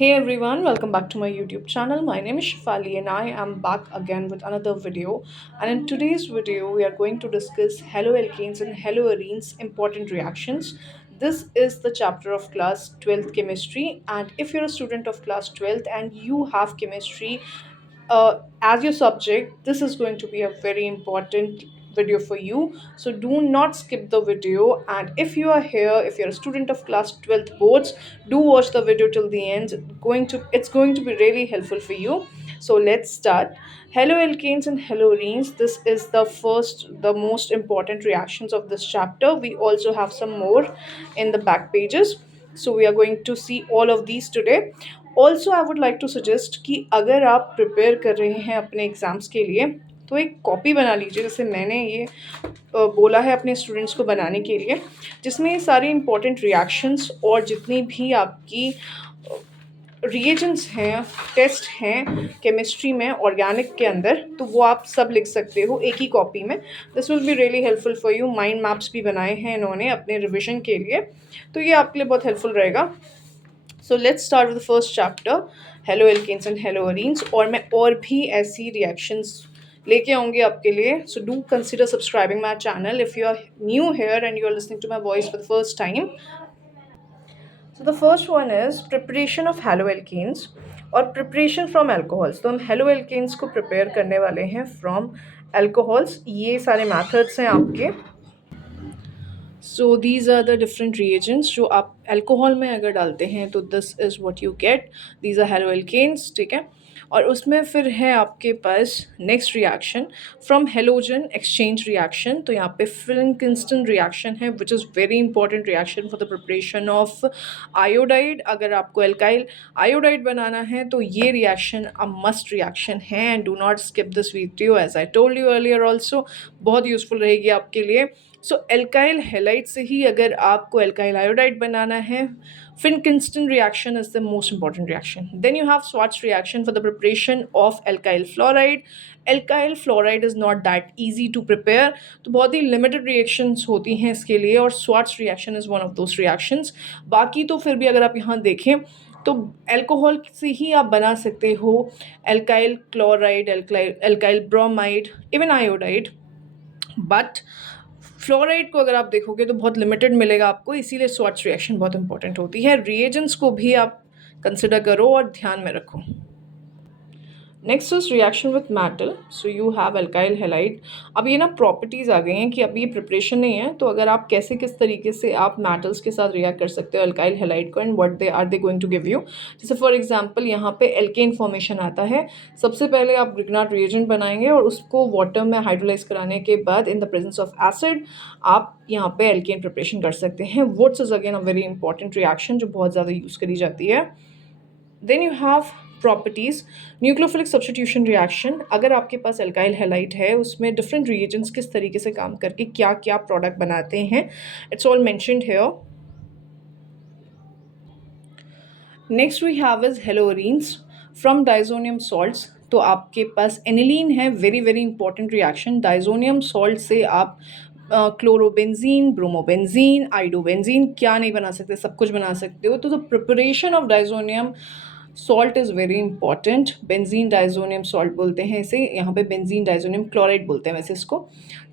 Hey everyone, welcome back to my YouTube channel. My name is Shifali and I am back again with another video. And in today's video, we are going to discuss haloalkanes and haloarenes important reactions. This is the chapter of class 12th chemistry, and if you're a student of class 12th and you have chemistry as your subject, this is going to be a very important video for you, so do not skip the video. And if you are here, if you're a student of class 12th boards, do watch the video till the end. It's going to be really helpful for you. So let's start. Haloalkanes and haloarenes, this is the most important reactions of this chapter. We also have some more in the back pages, so we are going to see all of these today. Also I would like to suggest कि अगर आप prepare कर रहे हैं अपने exams के लिए, तो एक कॉपी बना लीजिए, जैसे मैंने ये बोला है अपने स्टूडेंट्स को बनाने के लिए, जिसमें सारे इंपॉर्टेंट रिएक्शंस और जितनी भी आपकी रिएजेंट्स हैं, टेस्ट हैं केमिस्ट्री में, ऑर्गेनिक के अंदर, तो वो आप सब लिख सकते हो एक ही कॉपी में. This will be really helpful for you. Mind maps भी बनाए हैं इन्होंने अपने रिविजन के लिए, तो ये आपके लिए बहुत हेल्पफुल रहेगा. So let's start with the first chapter, haloalkanes and haloarenes. और मैं और भी ऐसी रिएक्शंस लेके आऊँगी आपके लिए. So do consider subscribing my channel if you are new here and you are listening to my voice for the first time. So the first one is preparation of haloalkanes और preparation from alcohols. तो हम haloalkanes को prepare करने वाले हैं from alcohols. ये सारे methods हैं आपके. So these are the different reagents जो आप अल्कोहल में अगर डालते हैं तो this is what you get. These are haloalkanes, ठीक है. और उसमें फिर है आपके पास next reaction from halogen exchange reaction. तो यहाँ पे फिल्म किंस्टन रिएक्शन है which is very important reaction for the preparation of iodide. अगर आपको एल्काइल आयोडाइड बनाना है तो ये रिएक्शन अ मस्ट रिएक्शन है, and do not skip this video as I told you earlier also. बहुत useful रहेगी आपके लिए. सो एल्काइल हेलाइड से ही अगर आपको एल्काइल आयोडाइड बनाना है, Finkelstein reaction is the most important reaction. Then you have Swarts reaction for the preparation of alkyl fluoride. Alkyl fluoride is not that easy to prepare, तो बहुत ही लिमिटेड रिएक्शंस होती हैं इसके लिए, और Swarts reaction is one of those reactions. बाकी तो फिर भी अगर आप यहाँ देखें तो एल्कोहल से ही आप बना सकते हो alkyl chloride, alkyl bromide, even iodide. But fluoride को अगर आप देखोगे तो बहुत लिमिटेड मिलेगा आपको, इसीलिए स्वाट्स रिएक्शन बहुत इंपॉर्टेंट होती है. रिएजेंट्स को भी आप कंसिडर करो और ध्यान में रखो. Next is reaction with metal. So you have alkyl halide. अब ये ना प्रॉपर्टीज़ आ गई हैं कि अभी ये प्रिपरेशन नहीं है, तो अगर आप कैसे किस तरीके से आप मेटल्स के साथ रिएक्ट कर सकते हो अल्काइल हेलाइड को, and what they going to give you. जैसे फॉर एग्जांपल यहाँ पे एल्केन फॉर्मेशन आता है. सबसे पहले आप ग्रिग्नार्ड रिएजेंट बनाएंगे और उसको वाटर में हाइड्रोलाइज कराने के बाद in the presence of acid आप यहाँ पे एल्केन प्रिपरेशन कर सकते हैं. Wurtz is again a very important reaction जो बहुत ज़्यादा यूज़ करी जाती है. Then you have properties. Nucleophilic substitution reaction. अगर आपके पास एल्काइल हेलाइड है, उसमें डिफरेंट रिएजेंट्स किस तरीके से काम करके क्या क्या प्रोडक्ट बनाते हैं, it's all mentioned here. Next we have is haloarenes from diazonium salts. तो आपके पास एनिलीन है, very very important reaction. Diazonium salt से आप क्लोरोबेंजीन, ब्रोमोबेंजीन, आइडोबेंजीन क्या नहीं बना सकते, सब कुछ बना सकते हो. तो the preparation of diazonium salt is very important. Benzene diazonium salt बोलते हैं इसे, यहाँ पे बेंजीन डाइजोनियम क्लोराइड बोलते हैं वैसे इसको,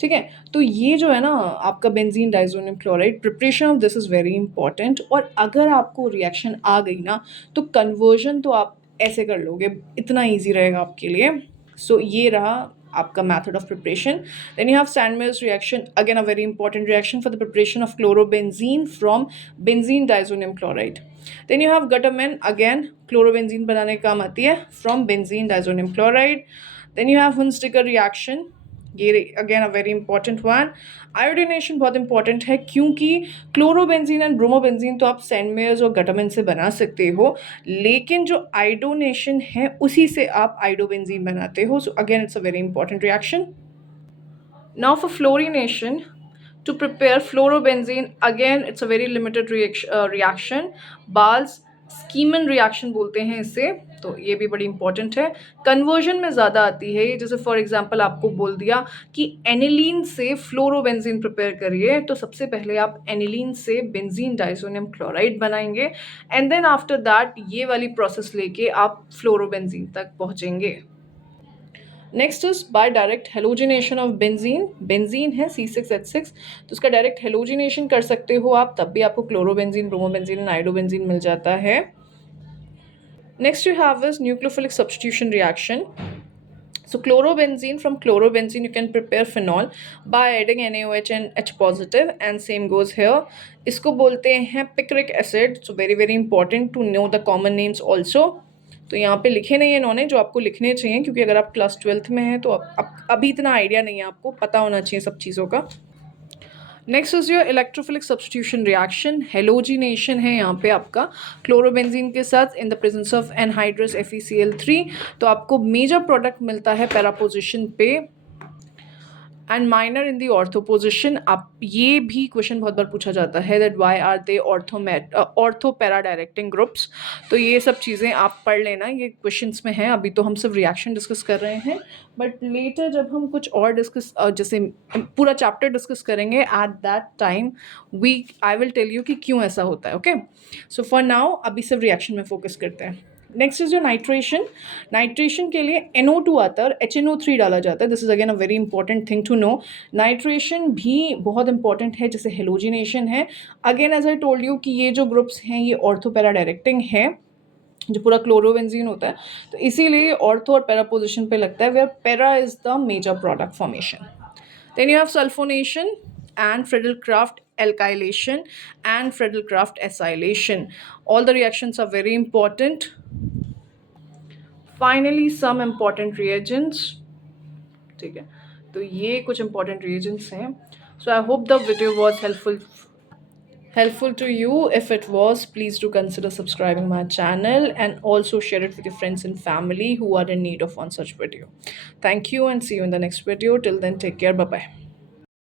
ठीक है. तो ये जो है ना आपका benzene diazonium chloride, preparation of this is very important. और अगर आपको रिएक्शन आ गई ना तो कन्वर्जन तो आप ऐसे कर लोगे, इतना ईजी रहेगा आपके लिए. सो ये रहा आपका method of preparation. Then you have Sandmill's reaction, again a very important reaction for the preparation of chlorobenzene from benzene diazonium chloride. Then you have Guttaman, again chlorobenzene बनाने का काम आती है from benzene diazonium chloride. Then you have Hunziker reaction, ये again a very important one. Iodination बहुत important है क्योंकि chlorobenzene and bromobenzene तो आप सैंडमेयर्स और गटामिन से बना सकते हो, लेकिन जो आयोडोनेशन है उसी से आप आइडोबेंजीन बनाते हो. So again it's a very important reaction. Now for fluorination, to prepare fluorobenzene, again it's a very limited reaction. Ball's Schiemann reaction बोलते हैं इसे, तो ये भी बड़ी इंपॉर्टेंट है। कन्वर्जन में ज़्यादा आती है ये, जैसे फॉर एग्जांपल आपको बोल दिया कि एनिलीन से फ्लोरोबेंजीन प्रिपेयर करिए, तो सबसे पहले आप एनिलीन से बेंजीन डाइसोनियम क्लोराइड बनाएंगे एंड देन आफ्टर दैट ये वाली प्रोसेस लेके आप फ्लोरोबेंजीन तक पहुंचेंगे। Next is by direct halogenation of benzene. Benzene है C6H6, तो उसका डायरेक्ट हेलोजिनेशन कर सकते हो आप, तब भी आपको क्लोरोबेंजीन, ब्रोमोबेंजीन, नाइट्रोबेंजीन मिल जाता है। Next you have is nucleophilic substitution reaction. So chlorobenzene, from chlorobenzene you can prepare phenol by adding NaOH and H positive, and same goes here. इसको बोलते हैं picric acid. So very very important to know the common names also. तो यहाँ पे लिखे नहीं है इन्होंने, जो आपको लिखने चाहिए, क्योंकि अगर आप क्लास 12th में हैं तो अभी इतना आइडिया नहीं है, आपको पता होना चाहिए सब चीज़ों का। Next is your electrophilic substitution reaction. Halogenation है यहाँ पे आपका क्लोरोबेंजीन के साथ in the presence of anhydrous FeCl3, तो आपको मेजर प्रोडक्ट मिलता है पैरा पोजिशन पे and minor in the ortho position. आप ये भी क्वेश्चन बहुत बार पूछा जाता है that why are they ortho para directing groups, तो ये सब चीज़ें आप पढ़ लेना, ये क्वेश्चंस में है। अभी तो हम सिर्फ रिएक्शन डिस्कस कर रहे हैं, बट लेटर जब हम कुछ और डिस्कस जैसे पूरा चैप्टर डिस्कस करेंगे at that time I will tell you कि क्यों ऐसा होता है। ओके, सो फॉर नाउ अभी सिर्फ रिएक्शन में फोकस करते हैं। नेक्स्ट इज जो नाइट्रेशन। नाइट्रेशन के लिए NO2 आता है और HNO3 डाला जाता है। This is again a very important thing to know. Nitration भी बहुत इंपॉर्टेंट है, जैसे हेलोजिनेशन है। Again as I told you कि ये जो ग्रुप्स हैं ये ऑर्थो पैरा डायरेक्टिंग है, जो पूरा क्लोरोबेंजीन होता है, तो इसीलिए ऑर्थो और पैरा पोजिशन पे लगता है, where para is the major product formation. Then you have sulphonation and Friedel-Crafts alkylation and Friedel-Crafts acylation. All the reactions are very important. Finally some important reagents, ठीक है, तो ये कुछ important reagents हैं। So I hope the video was helpful to you. If it was, please do consider subscribing my channel and also share it with your friends and family who are in need of one such video. Thank you and see you in the next video. Till then, take care. Bye bye.